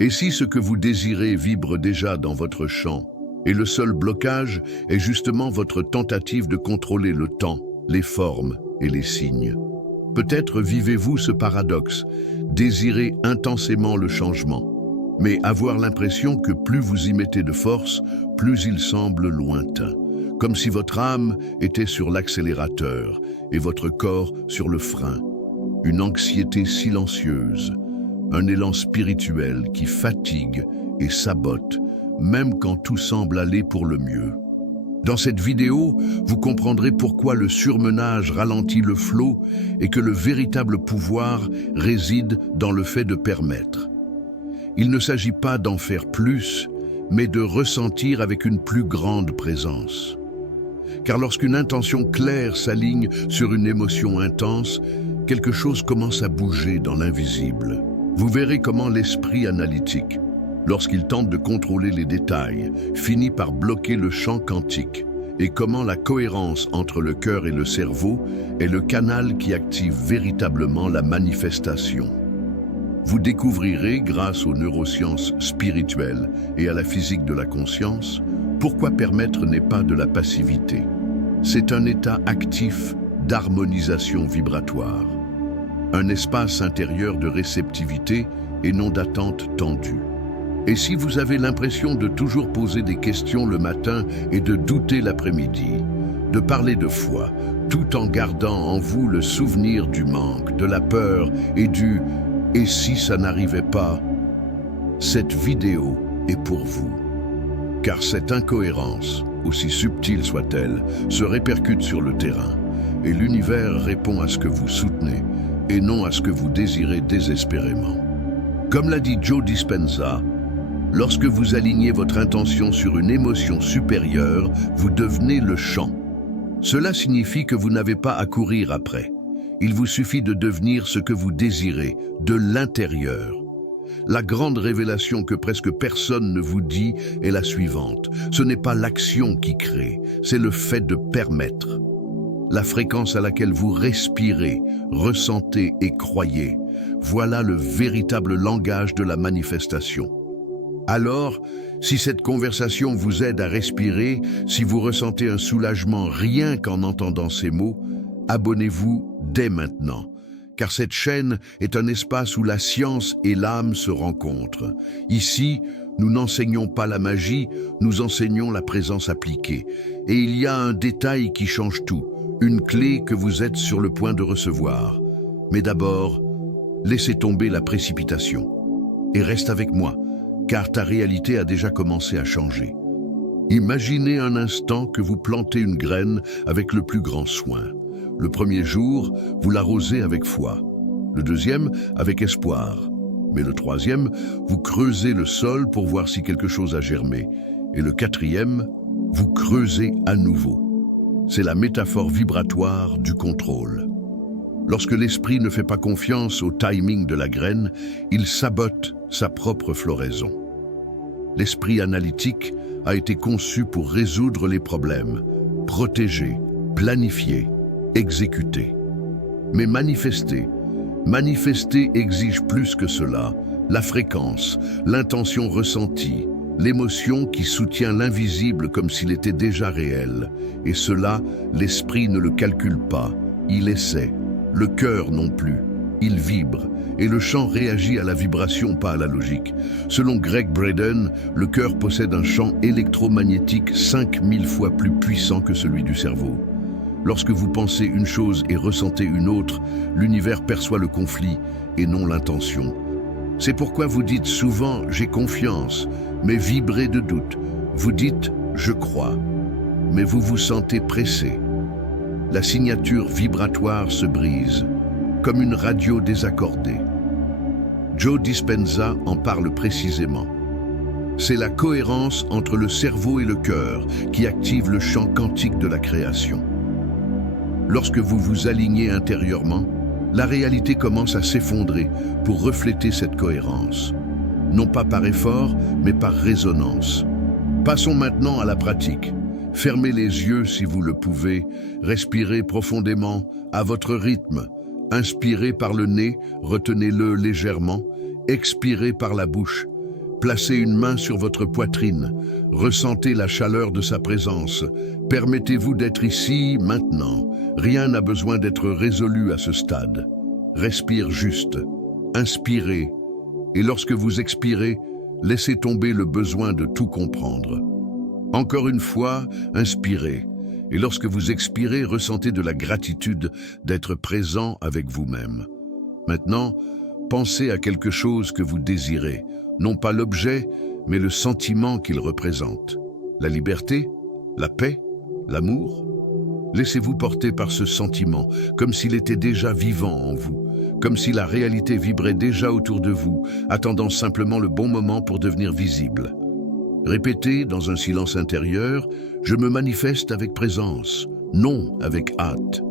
Et si ce que vous désirez vibre déjà dans votre champ, et le seul blocage est justement votre tentative de contrôler le temps, les formes et les signes. Peut-être vivez-vous ce paradoxe, désirer intensément le changement, mais avoir l'impression que plus vous y mettez de force, plus il semble lointain, comme si votre âme était sur l'accélérateur et votre corps sur le frein. Une anxiété silencieuse, un élan spirituel qui fatigue et sabote, même quand tout semble aller pour le mieux. Dans cette vidéo, vous comprendrez pourquoi le surmenage ralentit le flot et que le véritable pouvoir réside dans le fait de permettre. Il ne s'agit pas d'en faire plus, mais de ressentir avec une plus grande présence. Car lorsqu'une intention claire s'aligne sur une émotion intense, quelque chose commence à bouger dans l'invisible. Vous verrez comment l'esprit analytique, lorsqu'il tente de contrôler les détails, finit par bloquer le champ quantique, et comment la cohérence entre le cœur et le cerveau est le canal qui active véritablement la manifestation. Vous découvrirez, grâce aux neurosciences spirituelles et à la physique de la conscience, pourquoi permettre n'est pas de la passivité. C'est un état actif d'harmonisation vibratoire, un espace intérieur de réceptivité et non d'attente tendue. Et si vous avez l'impression de toujours poser des questions le matin et de douter l'après-midi, de parler de foi, tout en gardant en vous le souvenir du manque, de la peur et du « et si ça n'arrivait pas ?» cette vidéo est pour vous. Car cette incohérence, aussi subtile soit-elle, se répercute sur le terrain, et l'univers répond à ce que vous soutenez, et non à ce que vous désirez désespérément. Comme l'a dit Joe Dispenza, lorsque vous alignez votre intention sur une émotion supérieure, vous devenez le champ. Cela signifie que vous n'avez pas à courir après. Il vous suffit de devenir ce que vous désirez, de l'intérieur. La grande révélation que presque personne ne vous dit est la suivante. Ce n'est pas l'action qui crée, c'est le fait de permettre. La fréquence à laquelle vous respirez, ressentez et croyez, voilà le véritable langage de la manifestation. Alors, si cette conversation vous aide à respirer, si vous ressentez un soulagement rien qu'en entendant ces mots, abonnez-vous dès maintenant. Car cette chaîne est un espace où la science et l'âme se rencontrent. Ici, nous n'enseignons pas la magie, nous enseignons la présence appliquée. Et il y a un détail qui change tout, une clé que vous êtes sur le point de recevoir. Mais d'abord, laissez tomber la précipitation. Et reste avec moi, car ta réalité a déjà commencé à changer. Imaginez un instant que vous plantez une graine avec le plus grand soin. Le premier jour, vous l'arrosez avec foi. Le deuxième, avec espoir. Mais le troisième, vous creusez le sol pour voir si quelque chose a germé. Et le quatrième, vous creusez à nouveau. C'est la métaphore vibratoire du contrôle. Lorsque l'esprit ne fait pas confiance au timing de la graine, il sabote sa propre floraison. L'esprit analytique a été conçu pour résoudre les problèmes, protéger, planifier, exécuter. Mais manifester exige plus que cela, la fréquence, l'intention ressentie, l'émotion qui soutient l'invisible comme s'il était déjà réel. Et cela, l'esprit ne le calcule pas, il essaie. Le cœur non plus, il vibre, et le champ réagit à la vibration, pas à la logique. Selon Greg Braden, le cœur possède un champ électromagnétique 5000 fois plus puissant que celui du cerveau. Lorsque vous pensez une chose et ressentez une autre, l'univers perçoit le conflit et non l'intention. C'est pourquoi vous dites souvent « j'ai confiance », mais vibrez de doute. Vous dites « je crois », mais vous vous sentez pressé. La signature vibratoire se brise, comme une radio désaccordée. Joe Dispenza en parle précisément. C'est la cohérence entre le cerveau et le cœur qui active le champ quantique de la création. Lorsque vous vous alignez intérieurement, la réalité commence à s'effondrer pour refléter cette cohérence. Non pas par effort, mais par résonance. Passons maintenant à la pratique. Fermez les yeux si vous le pouvez, respirez profondément, à votre rythme. Inspirez par le nez, retenez-le légèrement, expirez par la bouche. Placez une main sur votre poitrine. Ressentez la chaleur de sa présence. Permettez-vous d'être ici, maintenant. Rien n'a besoin d'être résolu à ce stade. Respire juste. Inspirez. Et lorsque vous expirez, laissez tomber le besoin de tout comprendre. Encore une fois, inspirez. Et lorsque vous expirez, ressentez de la gratitude d'être présent avec vous-même. Maintenant, pensez à quelque chose que vous désirez, non pas l'objet, mais le sentiment qu'il représente. La liberté, la paix, l'amour. Laissez-vous porter par ce sentiment, comme s'il était déjà vivant en vous, comme si la réalité vibrait déjà autour de vous, attendant simplement le bon moment pour devenir visible. Répétez dans un silence intérieur, « Je me manifeste avec présence, non avec hâte.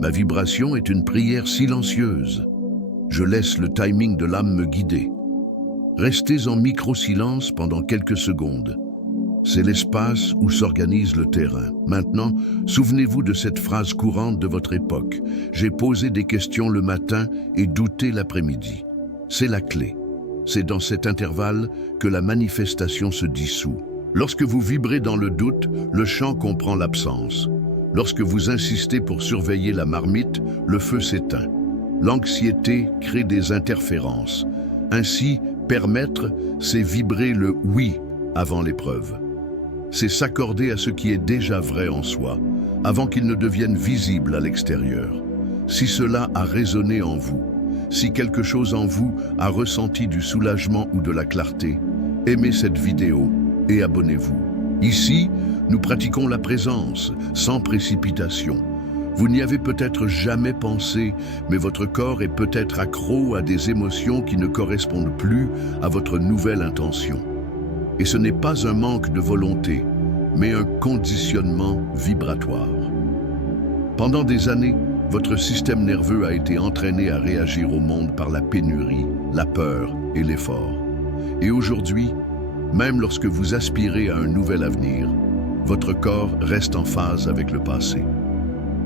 Ma vibration est une prière silencieuse. Je laisse le timing de l'âme me guider. » Restez en micro-silence pendant quelques secondes. C'est l'espace où s'organise le terrain. Maintenant, souvenez-vous de cette phrase courante de votre époque. « J'ai posé des questions le matin et douté l'après-midi. » C'est la clé. C'est dans cet intervalle que la manifestation se dissout. Lorsque vous vibrez dans le doute, le chant comprend l'absence. Lorsque vous insistez pour surveiller la marmite, le feu s'éteint. L'anxiété crée des interférences. Ainsi, permettre, c'est vibrer le « oui » avant l'épreuve. C'est s'accorder à ce qui est déjà vrai en soi, avant qu'il ne devienne visible à l'extérieur. Si cela a résonné en vous, si quelque chose en vous a ressenti du soulagement ou de la clarté, aimez cette vidéo et abonnez-vous. Ici, nous pratiquons la présence, sans précipitation. Vous n'y avez peut-être jamais pensé, mais votre corps est peut-être accro à des émotions qui ne correspondent plus à votre nouvelle intention. Et ce n'est pas un manque de volonté, mais un conditionnement vibratoire. Pendant des années, votre système nerveux a été entraîné à réagir au monde par la pénurie, la peur et l'effort. Et aujourd'hui, même lorsque vous aspirez à un nouvel avenir, votre corps reste en phase avec le passé.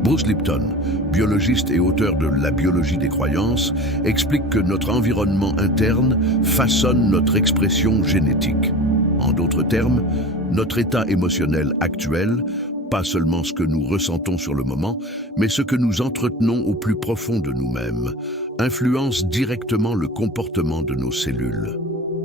Bruce Lipton, biologiste et auteur de La biologie des croyances, explique que notre environnement interne façonne notre expression génétique. En d'autres termes, notre état émotionnel actuel, pas seulement ce que nous ressentons sur le moment, mais ce que nous entretenons au plus profond de nous-mêmes, influence directement le comportement de nos cellules.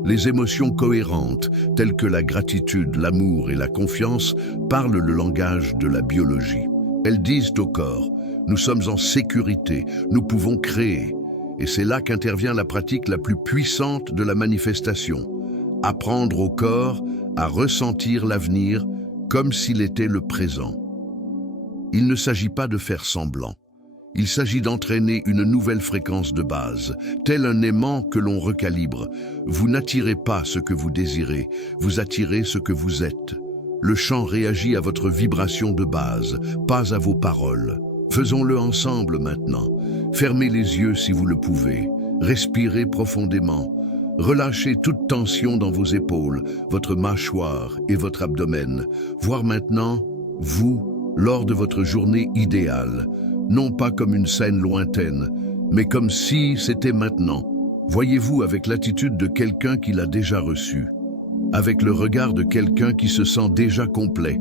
Les émotions cohérentes, telles que la gratitude, l'amour et la confiance, parlent le langage de la biologie. Elles disent au corps, nous sommes en sécurité, nous pouvons créer. Et c'est là qu'intervient la pratique la plus puissante de la manifestation. Apprendre au corps à ressentir l'avenir comme s'il était le présent. Il ne s'agit pas de faire semblant. Il s'agit d'entraîner une nouvelle fréquence de base, tel un aimant que l'on recalibre. Vous n'attirez pas ce que vous désirez, vous attirez ce que vous êtes. Le chant réagit à votre vibration de base, pas à vos paroles. Faisons-le ensemble maintenant. Fermez les yeux si vous le pouvez. Respirez profondément. Relâchez toute tension dans vos épaules, votre mâchoire et votre abdomen. Voir maintenant, vous, lors de votre journée idéale, non pas comme une scène lointaine, mais comme si c'était maintenant. Voyez-vous avec l'attitude de quelqu'un qui l'a déjà reçu, avec le regard de quelqu'un qui se sent déjà complet,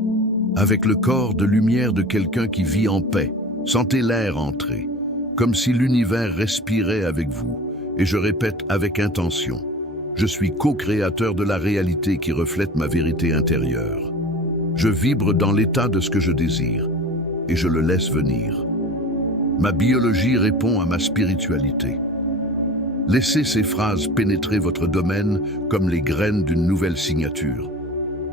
avec le corps de lumière de quelqu'un qui vit en paix. Sentez l'air entrer, comme si l'univers respirait avec vous. Et je répète avec intention, je suis co-créateur de la réalité qui reflète ma vérité intérieure. Je vibre dans l'état de ce que je désire, et je le laisse venir. Ma biologie répond à ma spiritualité. Laissez ces phrases pénétrer votre domaine comme les graines d'une nouvelle signature.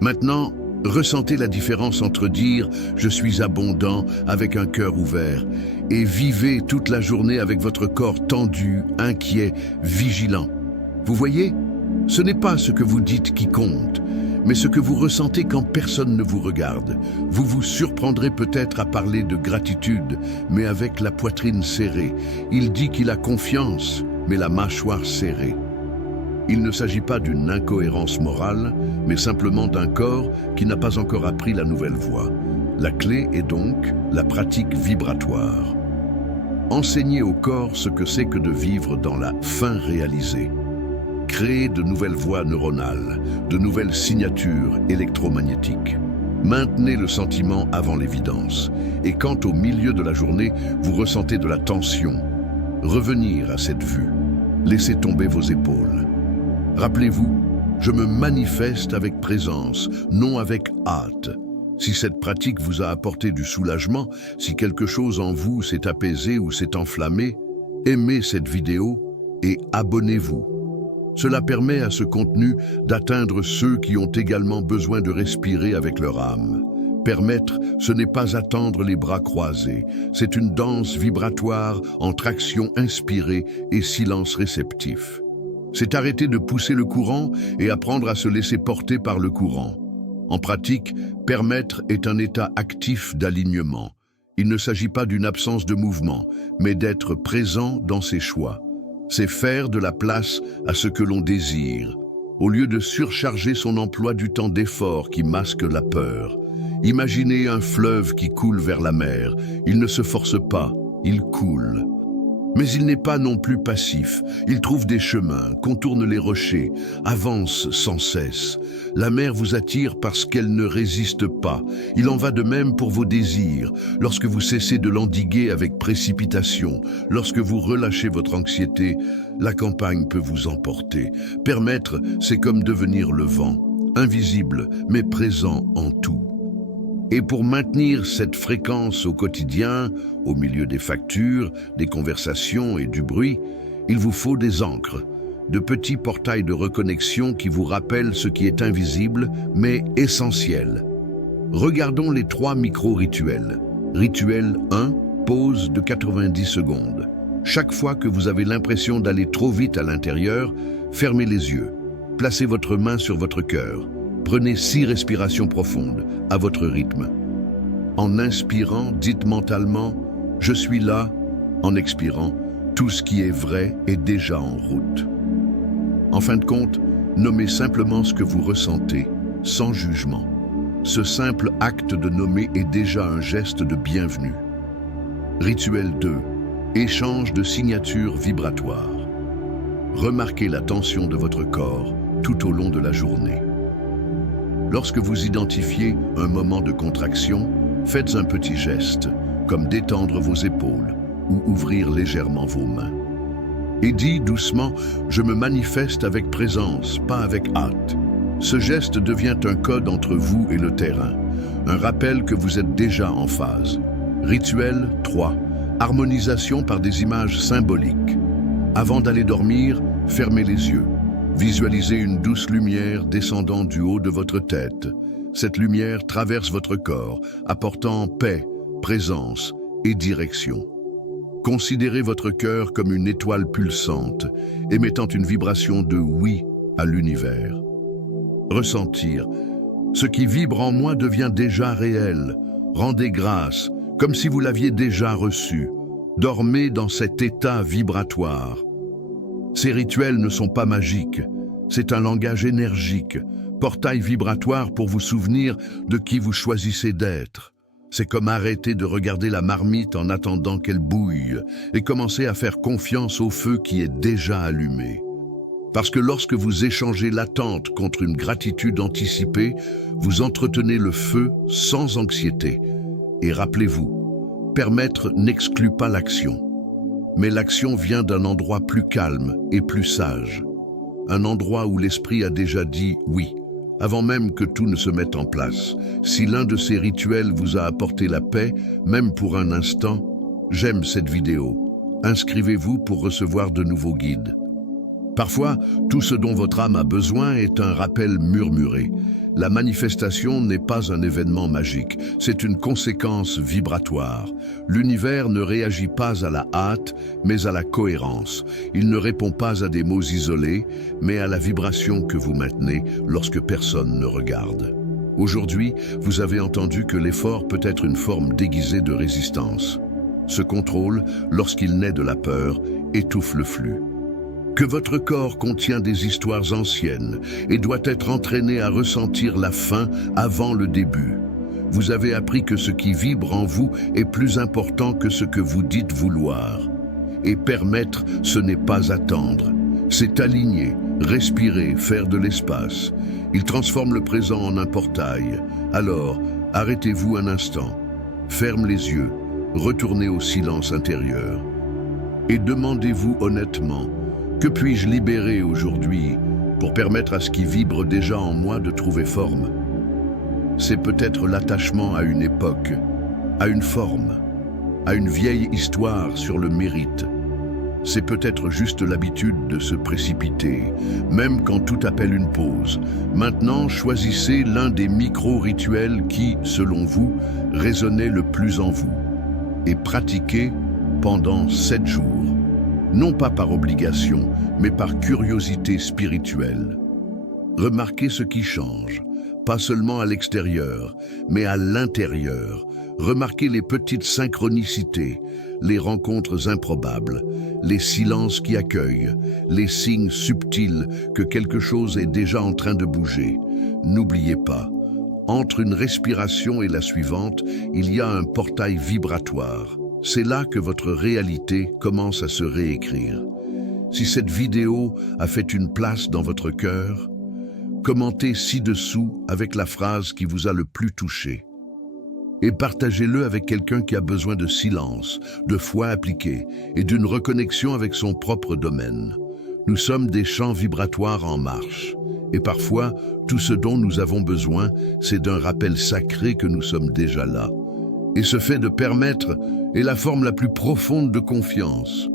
Maintenant, ressentez la différence entre dire « je suis abondant » avec un cœur ouvert et vivez toute la journée avec votre corps tendu, inquiet, vigilant. Vous voyez, ce n'est pas ce que vous dites qui compte, mais ce que vous ressentez quand personne ne vous regarde. Vous vous surprendrez peut-être à parler de gratitude, mais avec la poitrine serrée. Il dit qu'il a confiance, mais la mâchoire serrée. Il ne s'agit pas d'une incohérence morale, mais simplement d'un corps qui n'a pas encore appris la nouvelle voie. La clé est donc la pratique vibratoire. Enseignez au corps ce que c'est que de vivre dans la fin réalisée. créer de nouvelles voies neuronales, de nouvelles signatures électromagnétiques. Maintenez le sentiment avant l'évidence. Et quand au milieu de la journée, vous ressentez de la tension, revenir à cette vue. Laissez tomber vos épaules. Rappelez-vous, je me manifeste avec présence, non avec hâte. Si cette pratique vous a apporté du soulagement, si quelque chose en vous s'est apaisé ou s'est enflammé, aimez cette vidéo et abonnez-vous. Cela permet à ce contenu d'atteindre ceux qui ont également besoin de respirer avec leur âme. Permettre, ce n'est pas attendre les bras croisés, c'est une danse vibratoire entre action inspirée et silence réceptif. C'est arrêter de pousser le courant et apprendre à se laisser porter par le courant. En pratique, permettre est un état actif d'alignement. Il ne s'agit pas d'une absence de mouvement, mais d'être présent dans ses choix. C'est faire de la place à ce que l'on désire, au lieu de surcharger son emploi du temps d'effort qui masque la peur. Imaginez un fleuve qui coule vers la mer. Il ne se force pas, il coule. Mais il n'est pas non plus passif. Il trouve des chemins, contourne les rochers, avance sans cesse. La mer vous attire parce qu'elle ne résiste pas. Il en va de même pour vos désirs. Lorsque vous cessez de l'endiguer avec précipitation, lorsque vous relâchez votre anxiété, la campagne peut vous emporter. Permettre, c'est comme devenir le vent, invisible mais présent en tout. Et pour maintenir cette fréquence au quotidien, au milieu des factures, des conversations et du bruit, il vous faut des ancres, de petits portails de reconnexion qui vous rappellent ce qui est invisible mais essentiel. Regardons les 3 micro-rituels. Rituel 1, pause de 90 secondes. Chaque fois que vous avez l'impression d'aller trop vite à l'intérieur, fermez les yeux. Placez votre main sur votre cœur. Prenez 6 respirations profondes, à votre rythme. En inspirant, dites mentalement « Je suis là ». En expirant, tout ce qui est vrai est déjà en route. En fin de compte, nommez simplement ce que vous ressentez, sans jugement. Ce simple acte de nommer est déjà un geste de bienvenue. Rituel 2. Échange de signatures vibratoires. Remarquez la tension de votre corps tout au long de la journée. Lorsque vous identifiez un moment de contraction, faites un petit geste, comme détendre vos épaules ou ouvrir légèrement vos mains. Et dites doucement « Je me manifeste avec présence, pas avec hâte ». Ce geste devient un code entre vous et le terrain, un rappel que vous êtes déjà en phase. Rituel 3. Harmonisation par des images symboliques. Avant d'aller dormir, fermez les yeux. Visualisez une douce lumière descendant du haut de votre tête. Cette lumière traverse votre corps, apportant paix, présence et direction. Considérez votre cœur comme une étoile pulsante, émettant une vibration de oui à l'univers. Ressentir. Ce qui vibre en moi devient déjà réel. Rendez grâce, comme si vous l'aviez déjà reçu. Dormez dans cet état vibratoire. Ces rituels ne sont pas magiques, c'est un langage énergique, portail vibratoire pour vous souvenir de qui vous choisissez d'être. C'est comme arrêter de regarder la marmite en attendant qu'elle bouille et commencer à faire confiance au feu qui est déjà allumé. Parce que lorsque vous échangez l'attente contre une gratitude anticipée, vous entretenez le feu sans anxiété. Et rappelez-vous, permettre n'exclut pas l'action. Mais l'action vient d'un endroit plus calme et plus sage. Un endroit où l'esprit a déjà dit oui, avant même que tout ne se mette en place. Si l'un de ces rituels vous a apporté la paix, même pour un instant, j'aime cette vidéo. Inscrivez-vous pour recevoir de nouveaux guides. Parfois, tout ce dont votre âme a besoin est un rappel murmuré. La manifestation n'est pas un événement magique, c'est une conséquence vibratoire. L'univers ne réagit pas à la hâte, mais à la cohérence. Il ne répond pas à des mots isolés, mais à la vibration que vous maintenez lorsque personne ne regarde. Aujourd'hui, vous avez entendu que l'effort peut être une forme déguisée de résistance. Ce contrôle, lorsqu'il naît de la peur, étouffe le flux. Que votre corps contient des histoires anciennes et doit être entraîné à ressentir la fin avant le début. Vous avez appris que ce qui vibre en vous est plus important que ce que vous dites vouloir. Et permettre, ce n'est pas attendre, c'est aligner, Respirer, faire de l'espace. Il transforme le présent en un portail. Alors, arrêtez-vous un instant. Ferme les yeux. Retournez au silence intérieur. Et demandez-vous honnêtement, que puis-je libérer aujourd'hui pour permettre à ce qui vibre déjà en moi de trouver forme? C'est peut-être l'attachement à une époque, à une forme, à une vieille histoire sur le mérite. C'est peut-être juste l'habitude de se précipiter, même quand tout appelle une pause. Maintenant, choisissez l'un des micro-rituels qui, selon vous, résonnait le plus en vous. Et pratiquez pendant 7 jours. Non pas par obligation, mais par curiosité spirituelle. Remarquez ce qui change, pas seulement à l'extérieur, mais à l'intérieur. Remarquez les petites synchronicités, les rencontres improbables, les silences qui accueillent, les signes subtils que quelque chose est déjà en train de bouger. N'oubliez pas, entre une respiration et la suivante, il y a un portail vibratoire. C'est là que votre réalité commence à se réécrire. Si cette vidéo a fait une place dans votre cœur, commentez ci-dessous avec la phrase qui vous a le plus touché. Et partagez-le avec quelqu'un qui a besoin de silence, de foi appliquée et d'une reconnexion avec son propre domaine. Nous sommes des champs vibratoires en marche. Et parfois, tout ce dont nous avons besoin, c'est d'un rappel sacré que nous sommes déjà là. Et ce fait de permettre est la forme la plus profonde de confiance.